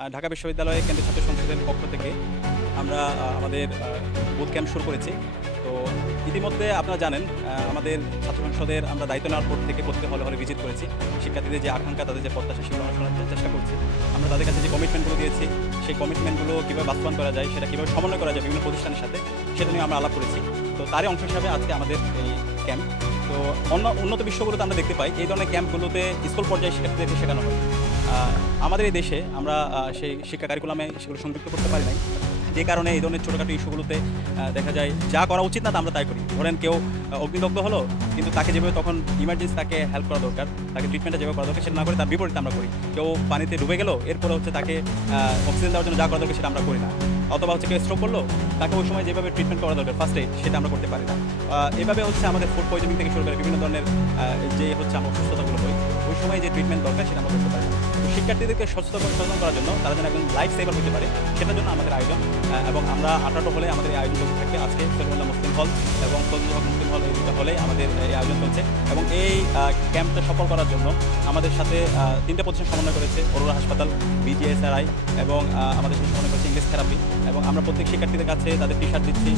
ঢাকা বিশ্ববিদ্যালয়ে কেন্দ্রীয় ছাত্র সংসদের পক্ষ থেকে আমরা আমাদের বুট ক্যাম্প শুরু করেছি। তো ইতিমধ্যে আপনারা জানেন আমাদের ছাত্র সংসদের আমরা দায়িত্ব নেওয়ার পর থেকে প্রত্যেক হলে হলে ভিজিট করেছি। শিক্ষার্থীদের যে আকাঙ্ক্ষা, তাদের যে প্রত্যাশা, সেগুলো আমরা শোনার চেষ্টা করছি। আমরা তাদের কাছে যে কমিটমেন্টগুলো দিয়েছি, সেই কমিটমেন্টগুলো কীভাবে বাস্তবায়ন করা যায়, সেটা কীভাবে সমন্বয় করা যায় বিভিন্ন প্রতিষ্ঠানের সাথে, সেটা নিয়ে আমরা আলাপ করেছি। তো তারই অংশ হিসাবে আজকে আমাদের এই ক্যাম্প। তো উন্নত বিশ্বগুলোতে আমরা দেখতে পাই এই ধরনের ক্যাম্পগুলোতে স্কুল পর্যায়ে শিক্ষার্থীদেরকে শেখানো হয়। আমাদের এই দেশে আমরা সেই শিক্ষা কারিকুলামে সেগুলো সংযুক্ত করতে পারি নাই, যে কারণে এই ধরনের ছোটোখাটো ইস্যুগুলোতে দেখা যায় যা করা উচিত না তা আমরা তাই করি। ধরেন কেউ অগ্নিদগ্ধ হলো, কিন্তু তাকে যেভাবে তখন ইমার্জেন্সি তাকে হেল্প করা দরকার, তাকে ট্রিটমেন্টটা যেভাবে করা দরকার সেটা না করে তার বিপরীতে আমরা করি। কেউ পানিতে ডুবে গেল, এরপরে হচ্ছে তাকে অক্সিজেন দেওয়ার জন্য যা করা দরকার সেটা আমরা করি না। অথবা হচ্ছে কেউ স্ট্রোক করলো, তাকে ওই সময় যেভাবে ট্রিটমেন্ট করা দরকার ফার্স্ট এইড, সেটা আমরা করতে পারি না। এভাবে হচ্ছে আমাদের ফুড পয়জনিং থেকে শুরু করে বিভিন্ন ধরনের যে হচ্ছে আমরা অসুস্থতাগুলো হই, ওই সময় যে ট্রিটমেন্ট দরকার সেটা আমরা করতে পারি না। তো শিক্ষার্থীদেরকে সচেতন করার জন্য, তারা যেন একজন লাইফ সেভার হতে পারে, সেটার জন্য আমাদের আয়োজন। এবং আমরা 18 হলে আমাদের এই আয়োজন চলতে থাকে। আজকে সলিমুল্লাহ মুসলিম হল এবং ফজলুল হক মুসলিম হল, এই দুটো হলে আমাদের এই আয়োজন চলছে। এবং এই ক্যাম্পটা সফল করার জন্য আমাদের সাথে 3টে প্রতিষ্ঠান সমন্বয় করেছে: অরোরা হাসপাতাল, BGSRI এবং আমাদের সাথে সমন্বয় করেছে ইংলিশ থেরাপি। এবং আমরা প্রত্যেক শিক্ষার্থীদের কাছে তাদের টি শার্ট দিচ্ছি,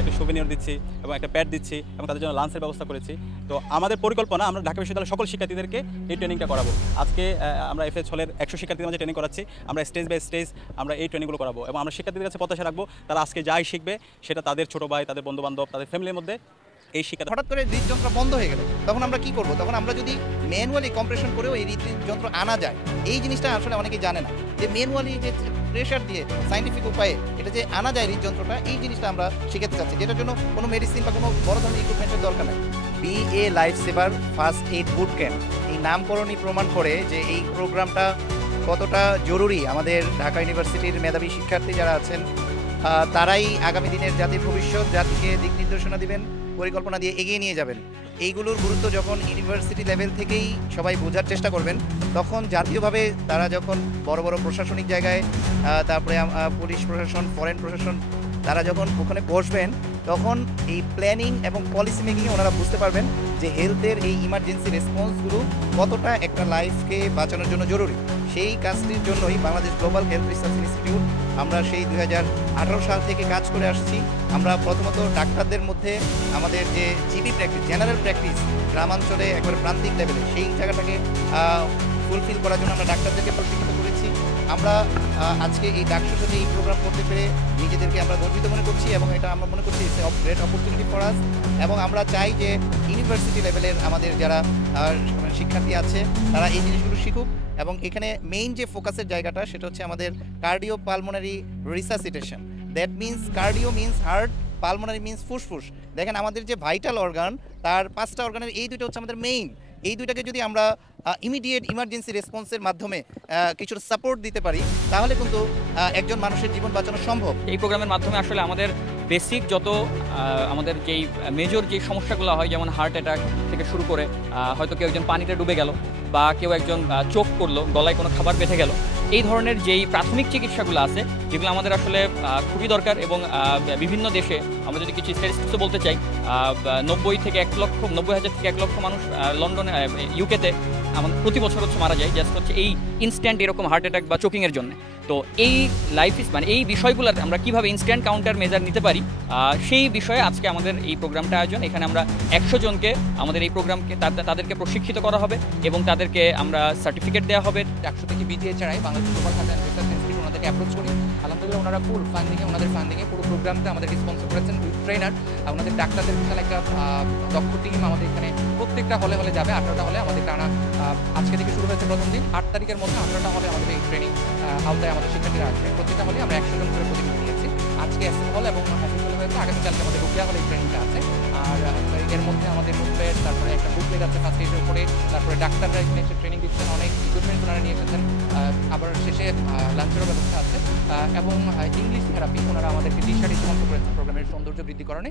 একটা সুভেনিয়র দিচ্ছি এবং একটা প্যাড দিচ্ছি এবং তাদের জন্য লাঞ্চের ব্যবস্থা করেছি। তো আমাদের পরিকল্পনা, আমরা ঢাকা বিশ্ববিদ্যালয়ের সকল শিক্ষার্থীদেরকে এই ট্রেনিংটা করাবো। আজকে আমরা FH হলের 100 শিক্ষার্থীদের মাঝে ট্রেনিং করাচ্ছি। আমরা স্টেজ বাই স্টেজ আমরা এই ট্রেনিংগুলো করাবো এবং আমরা শিক্ষার্থীদের কাছে প্রত্যাশা রাখবো তারা আজকে যাই শিখবে সেটা তাদের ছোটো ভাই, তাদের বন্ধুবান্ধব, তাদের ফ্যামিলির মধ্যে এই শিক্ষা। হঠাৎ করে হৃদযন্ত্র বন্ধ হয়ে গেল, তখন আমরা কি করব? তখন আমরা যদি ম্যানুয়ালি কম্প্রেশন করেও এই হৃদযন্ত্র আনা যায়, এই জিনিসটা আসলে অনেকেই জানে না, যে ম্যানুয়ালি যে প্রেশার দিয়ে সাইন্টিফিক উপায়ে এটা যে আনা যায় হৃদযন্ত্রটা, এই জিনিসটা আমরা শিখাতে চাচ্ছি, যেটার জন্য কোনো মেডিসিন বা কোনো বড় ধরনের ইকুইপমেন্টের দরকার নেই। BA life saver first aid boot camp, এই নামকরণই প্রমাণ করে যে এই প্রোগ্রামটা কতটা জরুরি। আমাদের ঢাকা ইউনিভার্সিটির মেধাবী শিক্ষার্থী যারা আছেন, তারাই আগামী দিনের জাতির ভবিষ্যৎ, জাতিকে দিক নির্দেশনা দিবেন, পরিকল্পনা দিয়ে এগিয়ে নিয়ে যাবেন। এইগুলোর গুরুত্ব যখন ইউনিভার্সিটি লেভেল থেকেই সবাই বোঝার চেষ্টা করবেন, তখন জাতীয়ভাবে তারা যখন বড় বড় প্রশাসনিক জায়গায়, তারপরে পুলিশ প্রশাসন, ফরেন প্রশাসন, তারা যখন ওখানে বসবেন, তখন এই প্ল্যানিং এবং পলিসি মেকিংয়ে ওনারা বুঝতে পারবেন যে হেলথের এই ইমার্জেন্সি রেসপন্সগুলো কতটা একটা লাইফকে বাঁচানোর জন্য জরুরি। সেই কাজটির জন্যই Bangladesh global health research institute, আমরা সেই 2018 সাল থেকে কাজ করে আসছি। আমরা প্রথমত ডাক্তারদের মধ্যে আমাদের যে জিবি প্র্যাকটিস, জেনারেল প্র্যাকটিস গ্রামাঞ্চলে একবারে প্রান্তিক লেভেলে, সেই জায়গাটাকে ফুলফিল করার জন্য আমরা ডাক্তারদেরকে প্রশিক্ষিত করেছি। আমরা আজকে এই ডাকসুতে এই প্রোগ্রাম করতে পেরে নিজেদেরকে আমরা গর্বিত মনে করছি এবং এটা আমরা মনে করছি it's a great opportunity for us. এবং আমরা চাই যে ইউনিভার্সিটি লেভেলের আমাদের যারা শিক্ষার্থী আছে, তারা এই জিনিসগুলো শিখুক। এবং এখানে মেইন যে ফোকাসের জায়গাটা, সেটা হচ্ছে আমাদের cardio pulmonary resuscitation. That means cardio means heart, pulmonary means ফুসফুস। দেখেন আমাদের যে ভাইটাল অর্গান, তার 5টা অর্গানের এই দুটো হচ্ছে আমাদের মেইন। এই দুইটাকে যদি আমরা ইমিডিয়েট ইমার্জেন্সি রেসপন্সের মাধ্যমে কিছু সাপোর্ট দিতে পারি, তাহলে কিন্তু একজন মানুষের জীবন বাঁচানো সম্ভব। এই প্রোগ্রামের মাধ্যমে আসলে আমাদের বেসিক যত আমাদের যেই মেজর যেই সমস্যাগুলো হয়, যেমন হার্ট অ্যাটাক থেকে শুরু করে হয়তো কেউ একজন পানিতে ডুবে গেল, বা কেউ একজন চোখ করলো, গলায় কোনো খাবার বেঁধে গেল, এই ধরনের যেই প্রাথমিক চিকিৎসাগুলো আছে, যেগুলো আমাদের আসলে খুবই দরকার। এবং বিভিন্ন দেশে আমরা যদি কিছু স্ট্যাটিস্টিক্সও বলতে চাই, 90,000 থেকে 1 লক্ষ মানুষ লন্ডনে, ইউকেতে আমাদের প্রতি বছর মারা যায় জাস্ট হচ্ছে এই ইনস্ট্যান্ট এরকম হার্ট অ্যাটাক বা চোকিংয়ের জন্য। তো এই মানে এই বিষয়গুলোর আমরা কীভাবে ইনস্ট্যান্ট কাউন্টার মেজার নিতে পারি, সেই বিষয়ে আজকে আমাদের এই প্রোগ্রামটা আয়োজন। এখানে আমরা 100 জনকে আমাদের এই প্রোগ্রামকে তাদেরকে প্রশিক্ষিত করা হবে এবং তাদেরকে আমরা সার্টিফিকেট দেওয়া হবে। 100 থেকে BGSRI, Bangladesh global health and research institute, ওনাদেরকে অ্যাপ্রোচ করি। আলহামদুলিল্লাহ ওনারা ফুল ফান্ডিংয়ে, ওনাদের ফান্ডিংয়ে পুরো প্রোগ্রামটা আমাদেরকে স্পন্সর করেছেন উইথ ট্রেনার। ওনাদের ডাক্তারদের বিশাল একটা দক্ষ টিম আমাদের এখানে প্রত্যেকটা হলে হলে যাবে। 18টা হলে আমাদের টানা আজকে থেকে শুরু হয়েছে প্রথম দিন। 8 তারিখের মধ্যে 18টা হলে আমাদের এই ট্রেনিং আওতায় আমাদের শিক্ষার্থীরা আসবে। প্রত্যেকটা হলে আমরা 100 জন করে প্রতিনিধি নিয়েছি। আজকে SM হল এবং FH হলে হয়েছে, আগামীকালকে আমাদের রুকিয়া হলে এই ট্রেনিংটা আছে। আর এর মধ্যে আমাদের মুভমেন্ট, তারপরে একটা বুকলেট আছে ফার্স্ট এইডের উপরে, তারপরে ডাক্তাররা এখানে এসে ট্রেনিং দিচ্ছেন, অনেক ইকুইপমেন্ট ওনারা নিয়ে এসেছেন। আবার শেষে লাঞ্চেরও ব্যবস্থা আছে এবং ইংলিশ থেরাপি ওনারা আমাদেরকে টি শার্ট স্পন্সর করেছেন প্রোগ্রামের সৌন্দর্য বৃদ্ধিকরণে।